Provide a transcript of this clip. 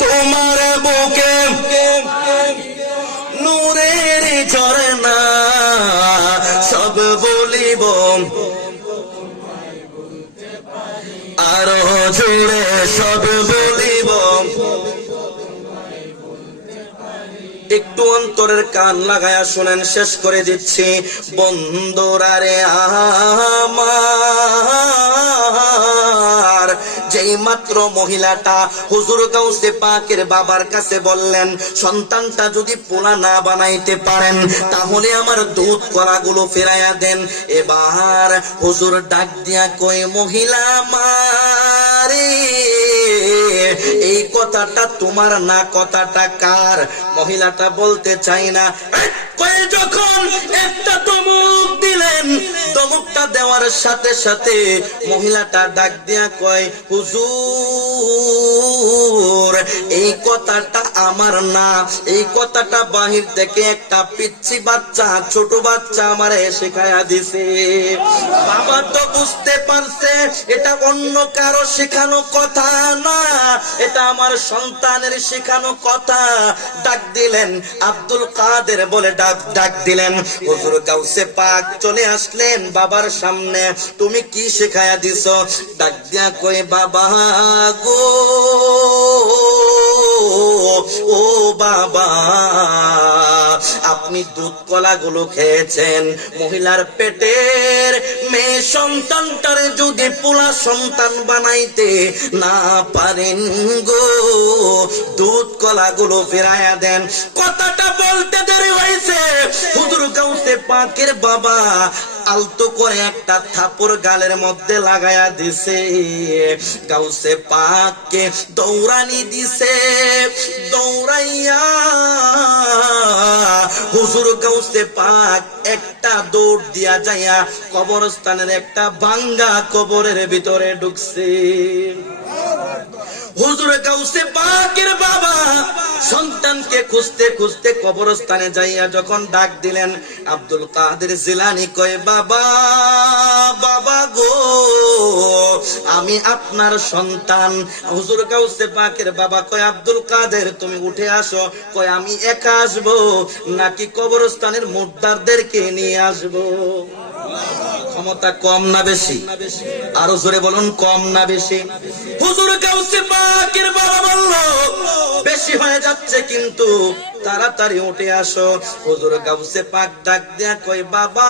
তোমার বুকে নূরের ঝরনা সব বলিব আরো জোরে সব বলিব একটু অন্তরের কান লাগায়া শুনেন শেষ করে দিচ্ছি বন্ধুরা রে আমার যেই মাত্র মহিলাটা হুজুর গাউসে পাকের বাবার কাছে বললেন সন্তানটা যদি পোলা না বানাইতে পারেন তাহলে আমার দুধ কলাগুলো ফেরাইয়া দেন এবার হুজুর ডাক দিয়া কয় মহিলা মারে এই কথাটা তোমার না কথাটা কার মহিলাটা বলতে চাই না কয়ে যখন একটা ধমক দিলেন ধমকটা দেওয়ার সাথে সাথে মহিলাটা ডাক দিয়া কয় হুজুর এই কথাটা আমার না এই কথাটা বাহির থেকে একটা পিচ্চি বাচ্চা ছোট বাচ্চা আমারে শেখায়া দিছে বাবা তো বুঝতে পারছে এটা অন্য কারো শেখানো কথা না এটা আমার সন্তানের শেখানো কথা ডাক দিলেন আব্দুল কাদের বলে ডাক দিলেন হুজুর গাউসে পাক চলে আসলেন বাবার সামনে তুমি কি শেখায়া দিছো ডাক দিয়া কই বাবা গো ও বাবা আপনি দুধ কলাগুলো খেয়েছেন মহিলার পেটের মেয়ে সন্তানটারে যদি পোলা সন্তান বানাইতে না পারেন গো দুধ কলাগুলো ফেরাইয়া দেন কথাটা বলতে দেরি হয়েছে হুজুর গাউসে পাকের বাবা আলতো করে একটা থাপড় গালের মধ্যে লাগায়া দিছে গাউসে পাককে দৌড়ানি দিছে দৌড়াইয়া হুজুর গাউসে পাক একটা দৌড় দিয়া যাইয়া কবরস্থানের একটা ভাঙ্গা কবরের ভিতরে ঢুকছে হুজুর গাউসে পাকের বাবা সন্তানকে খুঁজতে খুঁজতে কবরস্থানে যাইয়া যখন ডাক দিলেন আব্দুল কাদের জিলানী কয় বাবা বাবা গো আমি আপনার সন্তান হুজুর গাউসে পাকের বাবা কয় আব্দুল কাদের তুমি উঠে আসো কয় আমি একা আসবো নাকি কবরস্থানের মুর্দারদেরকে নিয়ে আসবো ক্ষমতা কম না বেশি আরো জোরে বলুন কম না বেশি হুজুর গাউসে পাকের বাবা বলল বেশি হয়ে যাচ্ছে কিন্তু তাড়াতাড়ি উঠে আসো হুজুর গাউসে পাক ডাক দিয়া কয় বাবা